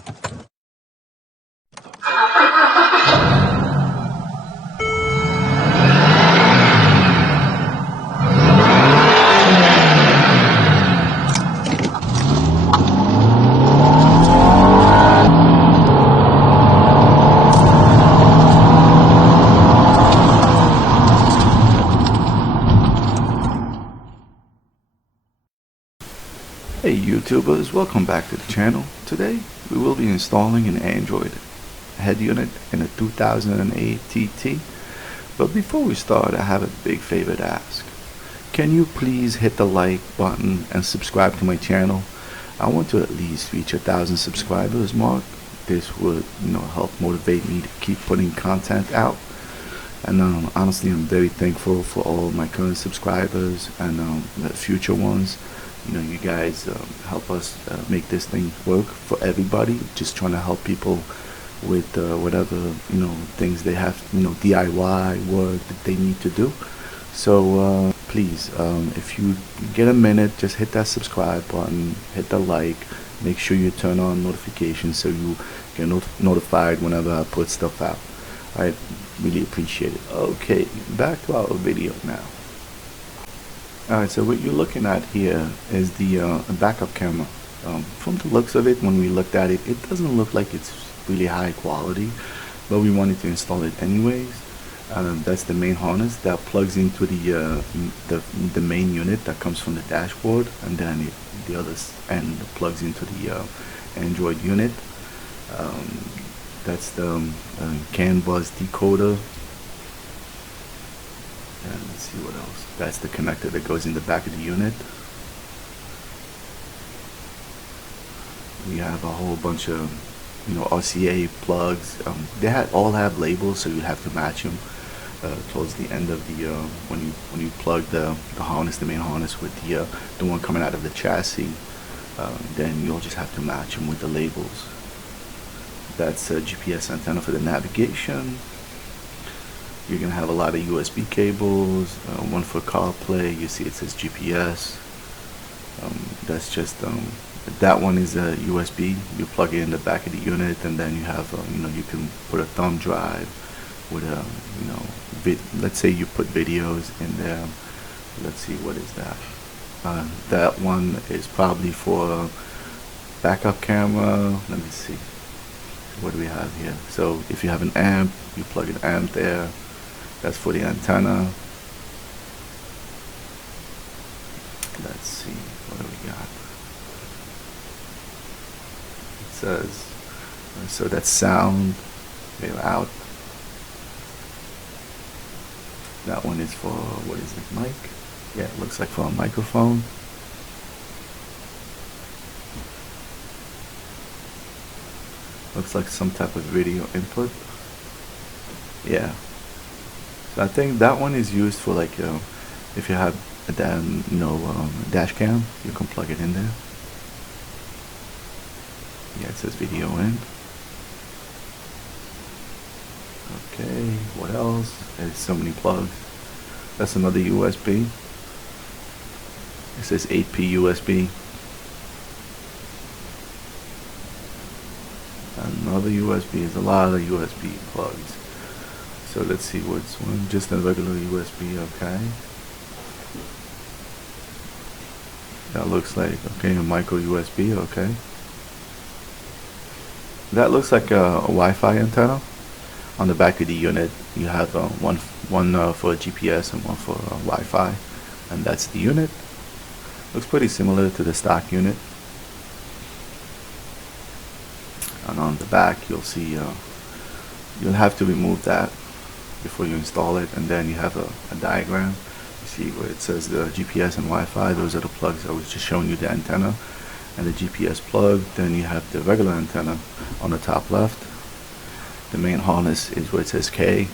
Hey YouTubers, welcome back to the channel. Today we will be installing an Android head unit in a 2008 TT. But before we start, I have a big favor to ask. Can you please hit the like button and subscribe to my channel? I want to at least reach 1,000 subscribers mark. This would help motivate me to keep putting content out. And honestly, I'm very thankful for all my current subscribers and the future ones. You guys help us make this thing work for everybody. Just trying to help people with whatever things they have, DIY work that they need to do. So please, if you get a minute, just hit that subscribe button, hit the like, make sure you turn on notifications so you get notified whenever I put stuff out. I really appreciate it. Okay, back to our video now. Alright, so what you're looking at here is the backup camera. From the looks of it, when we looked at it, it doesn't look like it's really high quality, but we wanted to install it anyways. That's the main harness that plugs into the main unit that comes from the dashboard, and then the other end plugs into the Android unit. That's the CAN bus decoder. And let's see what else. That's the connector that goes in the back of the unit. We have a whole bunch of RCA plugs. They all have labels, so you have to match them towards the end of the when you plug the harness, the main harness, with the one coming out of the chassis. Then you'll just have to match them with the labels. That's a GPS antenna for the navigation. You're going to have a lot of USB cables, one for CarPlay. You see it says GPS. That's just, that one is a USB. You plug it in the back of the unit, and then you have, you can put a thumb drive with a, let's say you put videos in there. Let's see, what is that? That one is probably for backup camera. Let me see. What do we have here? So if you have an amp, you plug an amp there. That's for the antenna. Let's see, what do we got? It says, so that's sound, very loud. That one is for, what is it, mic? Yeah, it looks like for a microphone. Looks like some type of video input. Yeah. So I think that one is used for, like, if you have a dash cam, you can plug it in there. Yeah, it says video in. Okay, what else? There's so many plugs. That's another USB. It says 8P USB. Another USB. There's a lot of USB plugs. So let's see what's one. Just a regular USB, okay. That looks like, okay, a micro USB, okay. That looks like a Wi-Fi antenna. On the back of the unit, you have one for GPS and one for Wi-Fi, and that's the unit. Looks pretty similar to the stock unit. And on the back, you'll see you'll have to remove that before you install it, and then you have a diagram. You see where it says the GPS and Wi-Fi. Those are the plugs. I was just showing you the antenna and the GPS plug. Then you have the regular antenna on the top left. The main harness is where it says K.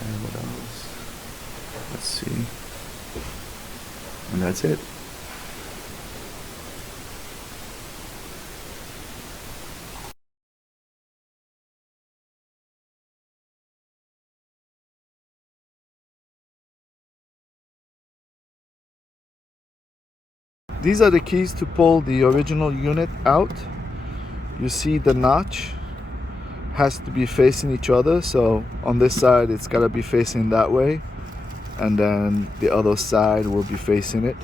And what else? Let's see. And that's it. These are the keys to pull the original unit out. You see the notch has to be facing each other, so on this side it's got to be facing that way, and then the other side will be facing it.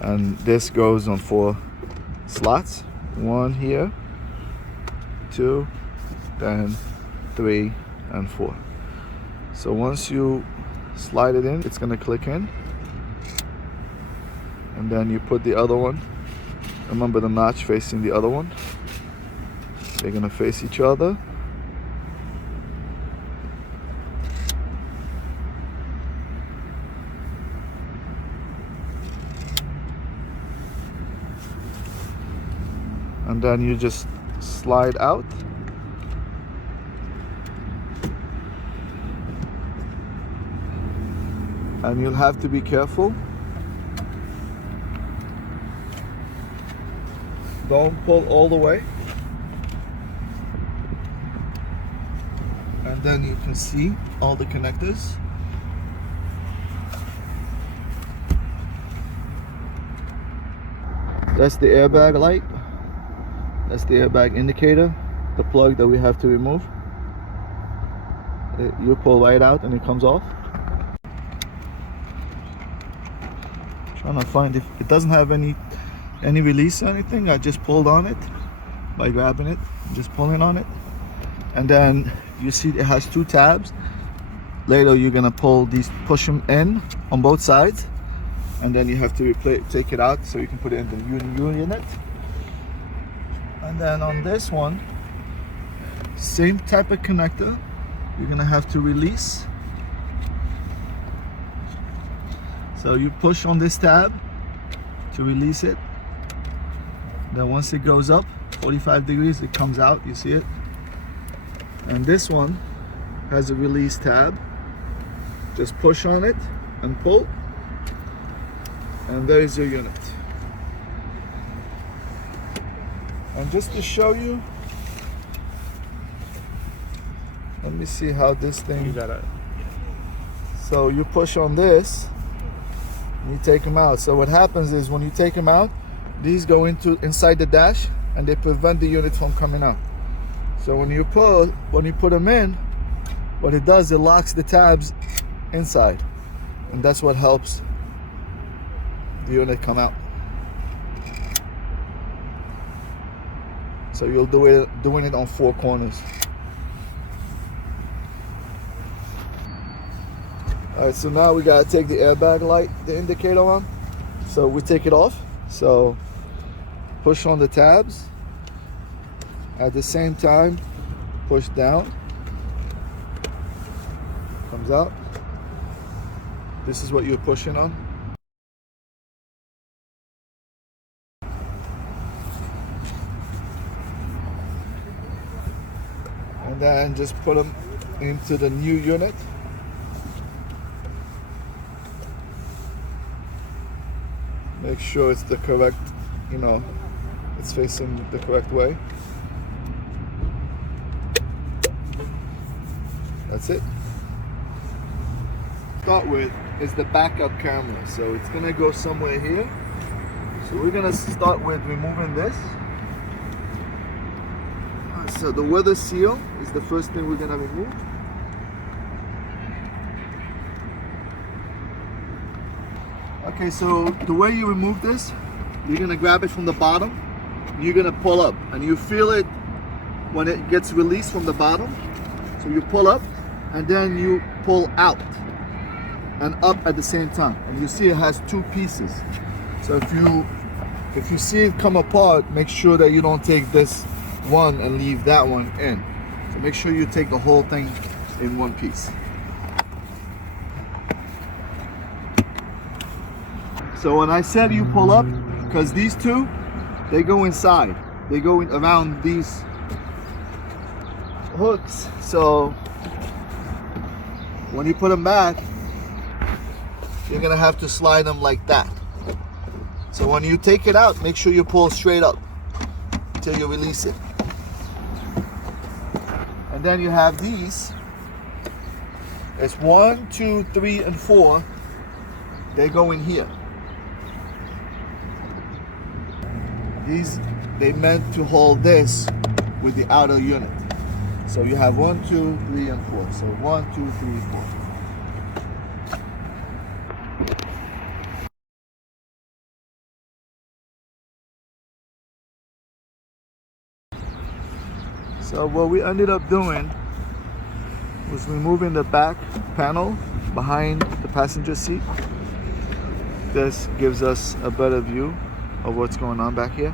And this goes on 4 slots, 1 here, 2, then 3 and 4. So once you slide it in, it's going to click in, and then you put the other one. Remember the notch facing the other one. They're gonna face each other. And then you just slide out. And you'll have to be careful. Don't pull all the way. And then you can see all the connectors. That's the airbag light. That's the airbag indicator, the plug that we have to remove. You pull right out and it comes off. Trying to find if it doesn't have any release or anything. I just pulled on it by grabbing it, just pulling on it. And then you see it has 2 tabs. Later you're gonna push them in on both sides, and then you have to take it out so you can put it in the new unit. And then on this one, same type of connector, you're gonna have to release. So you push on this tab to release it. Then once it goes up 45 degrees, it comes out, you see it. And this one has a release tab. Just push on it and pull, and there is your unit. And just to show you, let me see how this thing. You got it. So you push on this, and you take them out. So what happens is when you take them out, these go inside the dash, and they prevent the unit from coming out. So when you put them in, what it does, it locks the tabs inside, and that's what helps the unit come out. So you'll doing it on 4 corners. All right, so now we gotta take the airbag light, the indicator on. So we take it off. So push on the tabs. At the same time, push down. Comes out. This is what you're pushing on. And then just put them into the new unit. Make sure it's the correct, it's facing the correct way. That's it. Start with is the backup camera. So it's gonna go somewhere here. So we're gonna start with removing this. So the weather seal is the first thing we're gonna remove. Okay, so the way you remove this, you're gonna grab it from the bottom, you're gonna pull up, and you feel it when it gets released from the bottom. So you pull up, and then you pull out and up at the same time. And you see it has 2 pieces. So if you see it come apart, make sure that you don't take this one and leave that one in. So make sure you take the whole thing in one piece. So when I said you pull up, because these 2, they go inside. They go around these hooks. So when you put them back, you're gonna have to slide them like that. So when you take it out, make sure you pull straight up until you release it. And then you have these. It's 1, 2, 3, and 4. They go in here. these, they meant to hold this with the outer unit. So you have 1, 2, 3, and 4. So 1, 2, 3, 4. So what we ended up doing was removing the back panel behind the passenger seat. This gives us a better view of what's going on back here.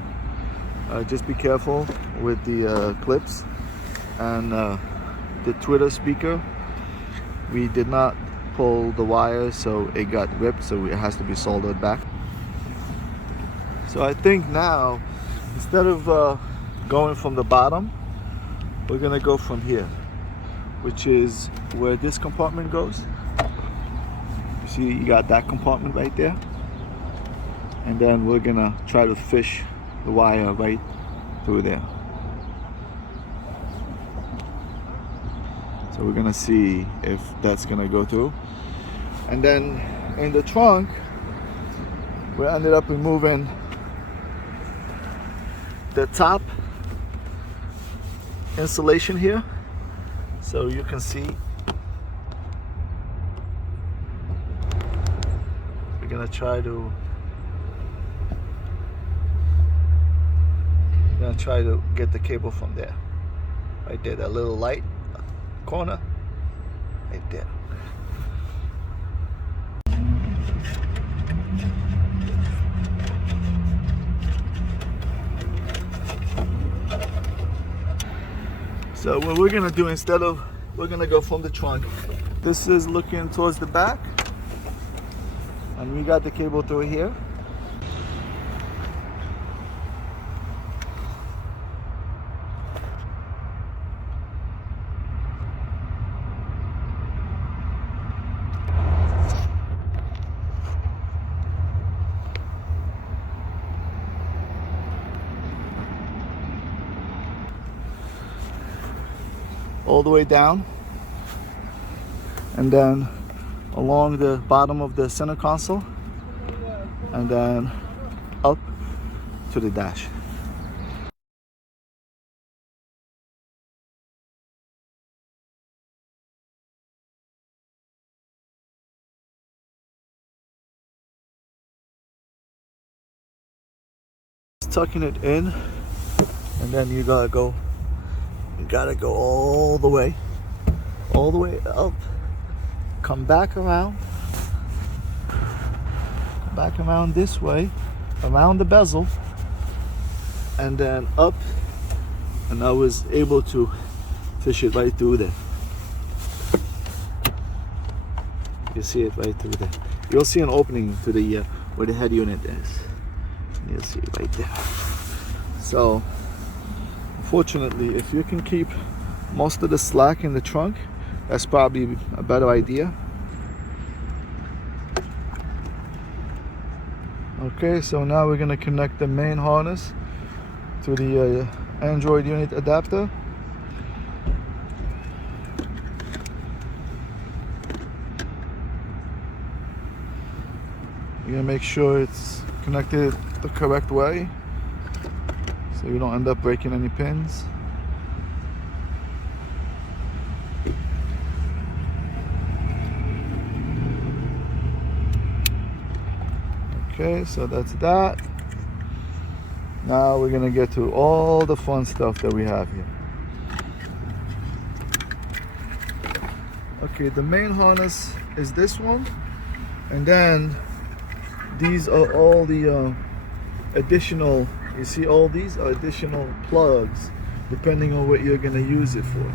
Just be careful with the clips and the Twitter speaker. We did not pull the wire, so it got ripped, so it has to be soldered back. So I think now, instead of going from the bottom, we're gonna go from here, which is where this compartment goes. You see, you got that compartment right there. And then we're gonna try to fish the wire right through there. So we're gonna see if that's gonna go through. And then in the trunk, we ended up removing the top insulation here, so you can see. We're gonna try to get the cable from there, right there, that little light corner right there. So what we're gonna do, instead of, we're gonna go from the trunk. This is looking towards the back, and we got the cable through here. All the way down, and then along the bottom of the center console, and then up to the dash. Tucking it in, and then you gotta go all the way up, come back around this way, around the bezel, and then up, and I was able to fish it right through there. You see it right through there. You'll see an opening to the where the head unit is. You'll see it right there. So unfortunately, if you can keep most of the slack in the trunk, that's probably a better idea. Okay, so now we're gonna connect the main harness to the Android unit adapter. You're gonna make sure it's connected the correct way, so you don't end up breaking any pins. Okay, so that's that. Now we're gonna get to all the fun stuff that we have here. Okay, the main harness is this one, and then these are all the additional, you see all these are additional plugs depending on what you're gonna use it for.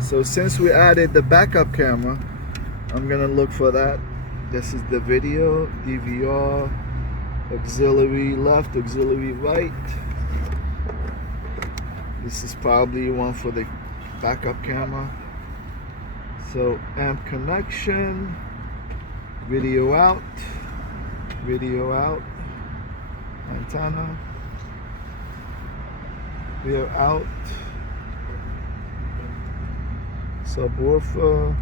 So since we added the backup camera, I'm gonna look for that. This is the video, DVR, auxiliary left, auxiliary right. This is probably one for the backup camera. So amp connection, video out, antenna, video out, subwoofer,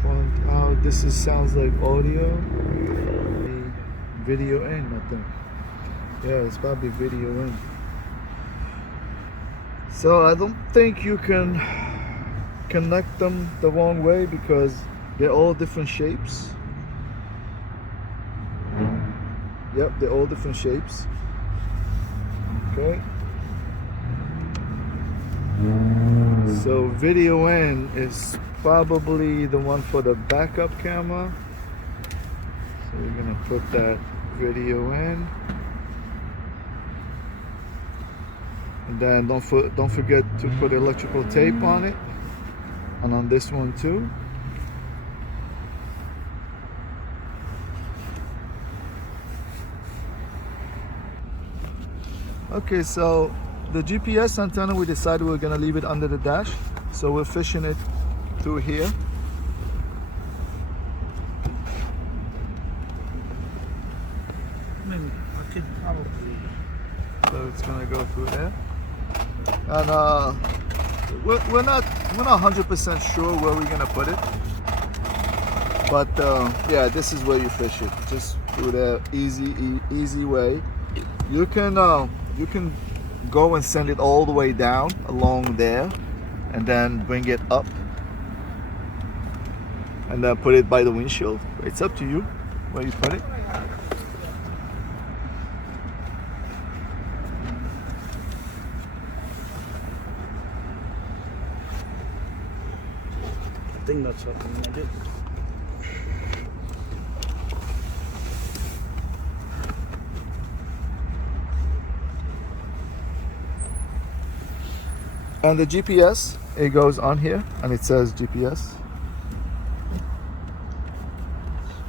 front out. This sounds like audio. Video in, I think. Yeah, it's probably video in. So I don't think you can connect them the wrong way because they're all different shapes. Yep, they're all different shapes. Okay. So video in is probably the one for the backup camera. So we're gonna put that video in. And then don't forget to put electrical tape on it. And on this one too. Okay, so the GPS antenna, we decided we're gonna leave it under the dash. So we're fishing it through here. I could probably. So it's gonna go through there. And we're not 100% sure where we're gonna put it. But yeah, this is where you fish it. Just through the easy way. You can go and send it all the way down along there, and then bring it up, and then put it by the windshield. It's up to you where you put it. I think that's what I did. And the GPS, it goes on here and it says GPS.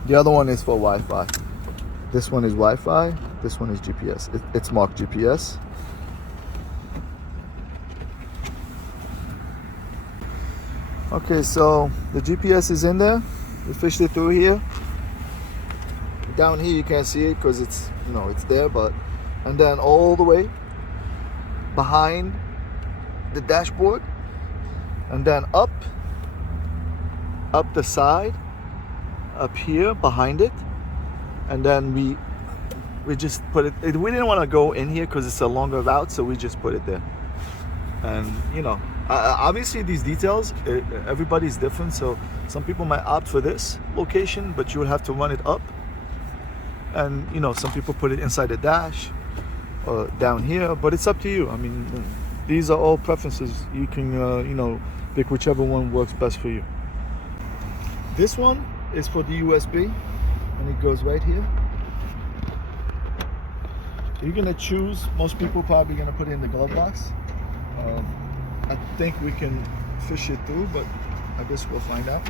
The other one is for Wi-Fi. This one is Wi-Fi, this one is GPS. It's marked GPS. Okay, so the GPS is in there. We fished it through here. Down here you can't see it because it's, it's there, and then all the way behind the dashboard, and then up the side, up here behind it, and then we just put it. We didn't want to go in here because it's a longer route, so we just put it there. And obviously these details, everybody's different. So some people might opt for this location, but you would have to run it up. And some people put it inside the dash or down here, but it's up to you. I mean, these are all preferences. You can, pick whichever one works best for you. This one is for the USB, and it goes right here. You're gonna choose, most people probably gonna put it in the glove box. I think we can fish it through, but I guess we'll find out.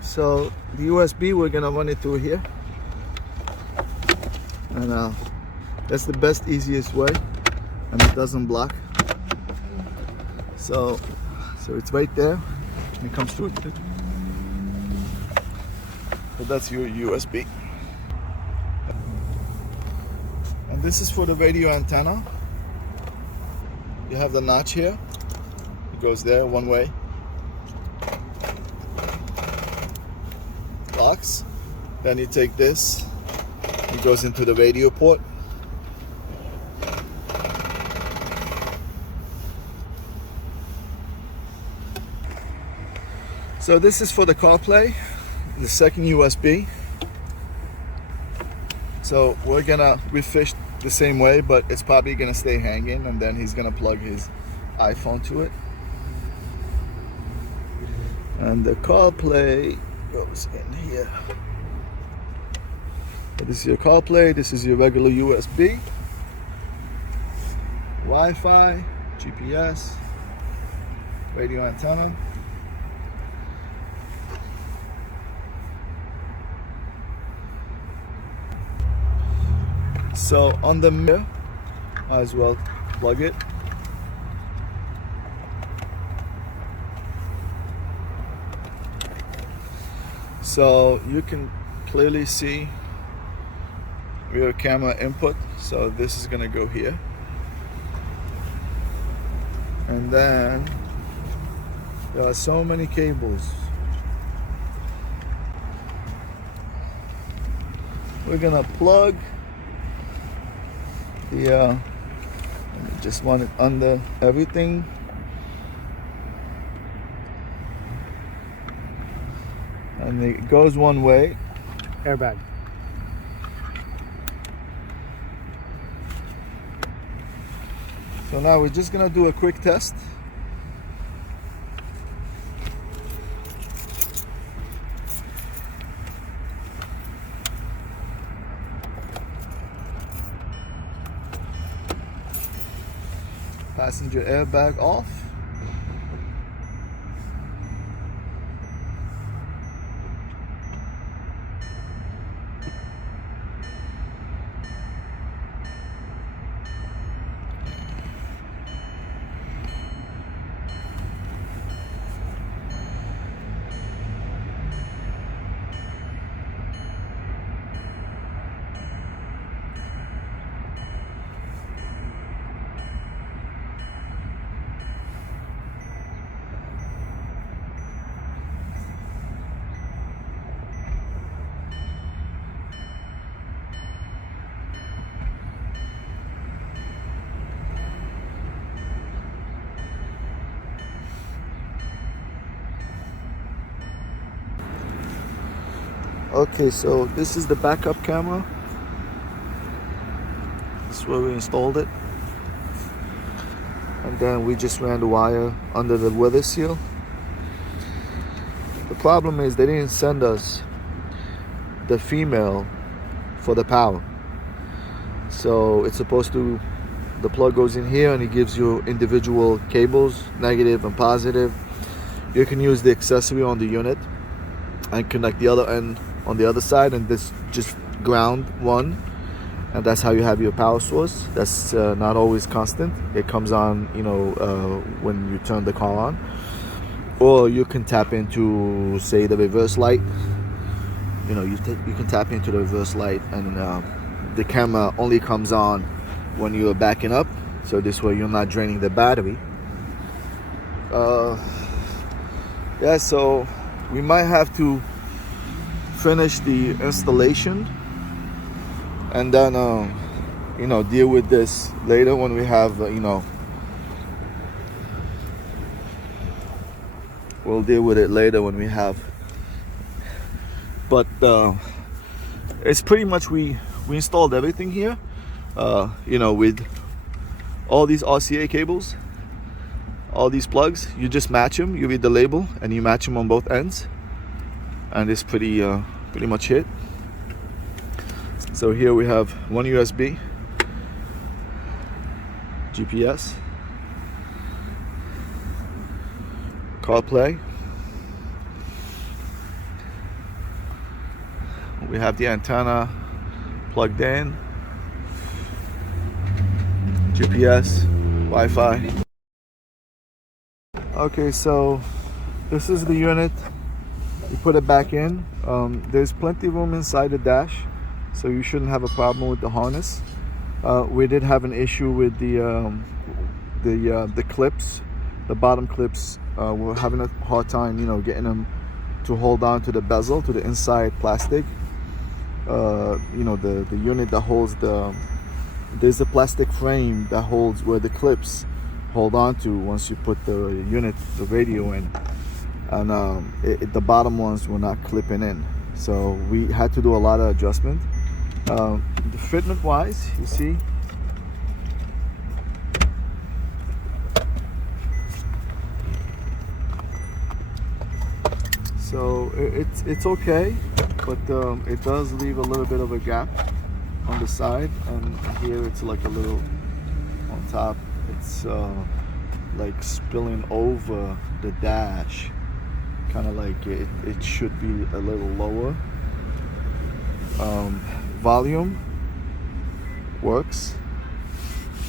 So the USB, we're gonna run it through here, and that's the best, easiest way, and it doesn't block. So it's right there, and it comes through it. So that's your USB. And this is for the radio antenna. You have the notch here. It goes there one way. Locks. Then you take this. It goes into the radio port. So this is for the CarPlay, the second USB. So we fished the same way, but it's probably gonna stay hanging, and then he's gonna plug his iPhone to it. And the CarPlay goes in here. So this is your CarPlay, this is your regular USB, Wi-Fi, GPS, radio antenna. So on the mirror, might as well plug it. So you can clearly see rear camera input. So this is gonna go here. And then there are so many cables. We're gonna plug the just want it under everything. And it goes one way. Airbag. So now we're just gonna do a quick test. Passenger airbag off. Okay, so this is the backup camera. This is where we installed it. And then we just ran the wire under the weather seal. The problem is they didn't send us the female for the power. So it's supposed to, the plug goes in here and it gives you individual cables, negative and positive. You can use the accessory on the unit and connect the other end on the other side, and this just ground one, and that's how you have your power source. That's not always constant. It comes on, you know, when you turn the car on. Or you can tap into, say, the reverse light. You know, you can tap into the reverse light, and the camera only comes on when you're backing up, so this way you're not draining the battery. Yeah, so we might have to finish the installation and then you know, deal with this later when we have you know, we'll deal with it later when we have, but it's pretty much we installed everything here, you know, with all these RCA cables, all these plugs. You just match them, you read the label and you match them on both ends, and it's pretty much it. So here we have one USB, GPS, CarPlay. We have the antenna plugged in, GPS, Wi-Fi. Okay, so this is the unit. You put it back in. There's plenty of room inside the dash, so you shouldn't have a problem with the harness. We did have an issue with the clips, the bottom clips. We're having a hard time, you know, getting them to hold on to the bezel, to the inside plastic. You know, the unit that holds there's a plastic frame that holds where the clips hold on to once you put the unit, the radio in. And the bottom ones were not clipping in, so we had to do a lot of adjustment. The fitment wise, you see, so it's okay, but it does leave a little bit of a gap on the side, and here it's like a little on top. It's like spilling over the dash, kind of like it should be a little lower. Volume works.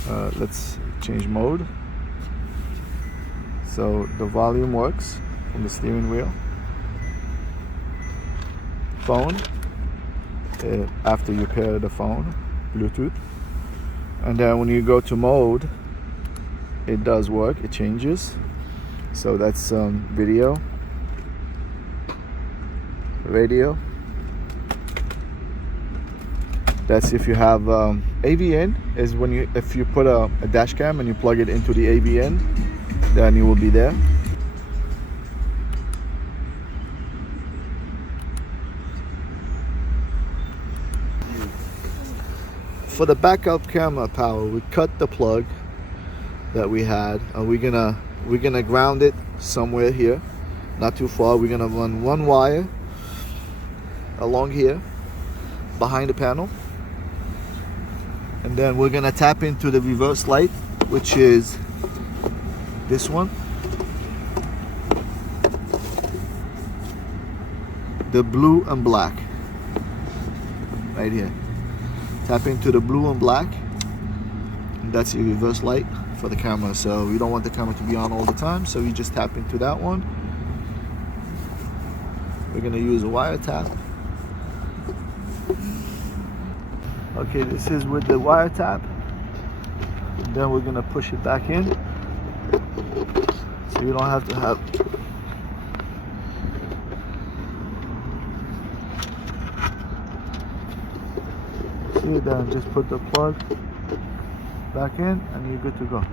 Let's change mode. So the volume works from the steering wheel. Phone, after you pair the phone, Bluetooth. And then when you go to mode, it does work. It changes. So that's video, radio. That's if you have AVN is when if you put a dash cam and you plug it into the AVN, then you will be there. For the backup camera power, we cut the plug that we had. We're gonna ground it somewhere here, not too far. We're gonna run one wire along here behind the panel, and then we're gonna tap into the reverse light, which is this one, the blue and black right here. Tap into the blue and black, and that's your reverse light for the camera. So we don't want the camera to be on all the time, so you just tap into that one. We're gonna use a wire tap. Okay, this is with the wire tap. And then we're gonna push it back in, so you don't have to have. See, then just put the plug back in and you're good to go.